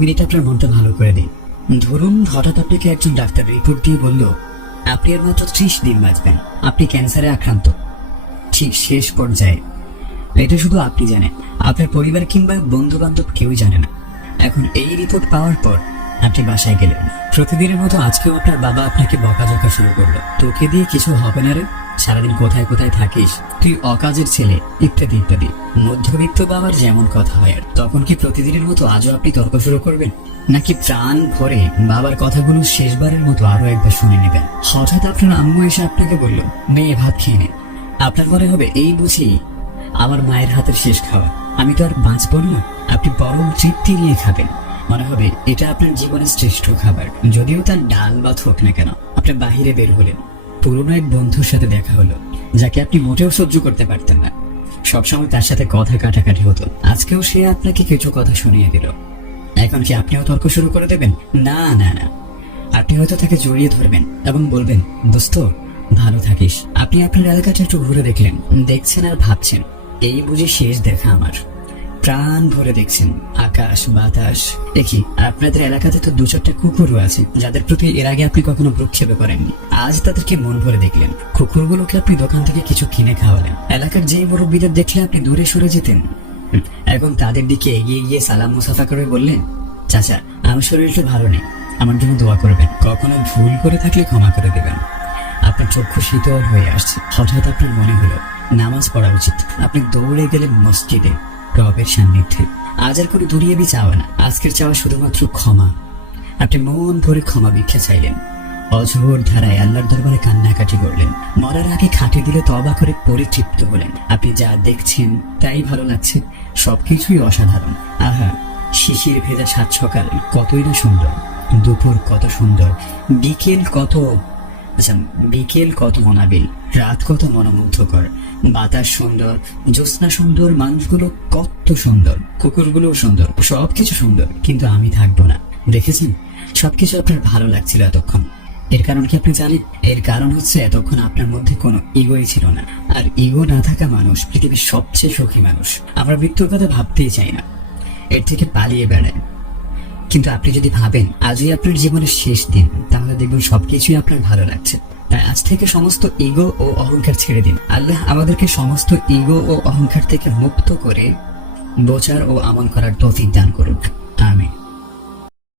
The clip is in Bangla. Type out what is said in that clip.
মিনিট আপনার মনটা ভালো করে দিন। ধরুন হঠাৎ আপনাকে একজন ডাক্তার রিপোর্ট দিয়ে বলল আপনি আর মাত্র 30 দিন বাঁচবেন, আপনি ক্যান্সারে আক্রান্ত, ঠিক শেষ পর্যায়ে। এটা শুধু আপনি জানেন, আপনার পরিবার কিংবা বন্ধু বান্ধব কেউই জানে না। এখন এই রিপোর্ট পাওয়ার পর আপনি বাসায় গেলেন। প্রতিদিনের মতো আজকেও আপনার বাবা আপনাকে বকাঝকা শুরু করলো, তোকে দিয়ে কিছু হবে না রে, সারাদিন কোথায় কোথায় থাকিস, তুই অকাজের ছেলে, ইত্যাদি ইত্যাদি। মধ্যবিত্ত বাবার যেমন কথা হয়। আর তখন কি প্রতিদিনের মতো আজও আপনি তর্ক শুরু করবেন, নাকি প্রাণ ভরে বাবার কথাগুলো শেষবারের মতো আরো একবার শুনে নেবেন? হঠাৎ আপনার আম্মু এসে আপনাকে বলল মেয়ে ভাত খেয়ে নে। আপনার মনে হবে এই বুঝি আমার মায়ের হাতের শেষ খাওয়া, আমি তো আর বাঁচব না। আপনি পরম তৃপ্তি নিয়ে খাবেন, মনে হবে এটা আপনার জীবনের শ্রেষ্ঠ খাবার। যদিও তার ডাল ভাত হোক না কেন। আপনি বাহিরে বের হলেন, পুরনো এক বন্ধুর সাথে দেখা হলো, যাকে আপনি মোটেও সহ্য করতে পারতেন না। সবসময় তার সাথে কথা কাটাকাটি হতো, আজকেও সে আপনাকে কিছু কথা শুনিয়ে দিল। এখন কি আপনিও তর্ক শুরু করে দেবেন? না না না, আপনি হয়তো তাকে জড়িয়ে ধরবেন এবং বলবেন দোস্ত ভালো থাকিস। আপনি আপনার এলাকাটা একটু ঘুরে দেখলেন, দেখছেন আর ভাবছেন এই বুঝি শেষ দেখা আমার। প্রাণ ভরে দেখছেন আকাশ বাতাস। দেখি আপনাদের এলাকাতে তো 2-4টা কুকুরও আছে, যাদের প্রতি এর আগে আপনি কখনো ভ্রুক্ষেপ করেননি। আজ তাদেরকে মন ভরে দেখলেন। কুকুরগুলোকে আপনি দোকান থেকে কিছু কিনে খাওয়ালেন। এলাকার যেই মুরব্বীদের দেখলে আপনি দূরে সরে যেতেন, এখন তাদের দিকে এগিয়ে গিয়ে সালাম মুসাফা করে বললেন চাচা আমার শরীরটা ভালো নেই, আমার জন্য দোয়া করবেন, কখনো ভুল করে থাকলে ক্ষমা করে দেবেন। আপনার চক্ষু শীতল হয়ে আসছে। হঠাৎ আপনার মনে হলো নামাজ পড়া উচিত। আপনি দৌড়ে গেলেন মসজিদে, রবের সান্নিধ্যে। আজ আর কোনো দুনিয়াবি চাওয়া না, আজকের চাওয়া শুধুমাত্র ক্ষমা। আপনি মন ভরে ক্ষমা ভিক্ষা চাইলেন, অঝোর ধারায় আল্লাহর দরবারে কান্নাকাটি করলেন। মরার আগে খাটে দিলে তওবা করে পরিতৃপ্ত হলেন। আপনি যা দেখছেন তাই ভালো লাগছে, সবকিছুই অসাধারণ। আহা, শিশির ভেজা সাত সকাল কতই না সুন্দর, দুপুর কত সুন্দর, বিকেল কত মনাবিল, রাত কত মনোমুগ্ধকর, বাতাস সুন্দর, জ্যোৎস্না সুন্দর, মানুষগুলো কত সুন্দর, কুকুরগুলো সুন্দর, সবকিছু সুন্দর, কিন্তু আমি থাকবো না। দেখেছেন, সবকিছু আপনার ভালো লাগছিল এতক্ষণ। এর কারণ কি আপনি জানেন? এর কারণ হচ্ছে এতক্ষণ আপনার মধ্যে কোনো ইগোই ছিল না। আর ইগো না থাকা মানুষ পৃথিবীর সবচেয়ে সুখী মানুষ। আমরা মৃত্যুর কথা ভাবতেই চাই না, এর থেকে পালিয়ে বেড়াই। কিন্তু আপনি যদি ভাবেন আজই আপনার জীবনের শেষ দিন, তাহলে দেখবেন সবকিছুই আপনার ভালো লাগছে। তাই আজ থেকে সমস্ত ইগো ও অহংকার ছেড়ে দিন। আল্লাহ আমাদেরকে সমস্ত ইগো ও অহংকার থেকে মুক্ত করে বোঝার ও আমল করার তৌফিক দান করুন। আমিন।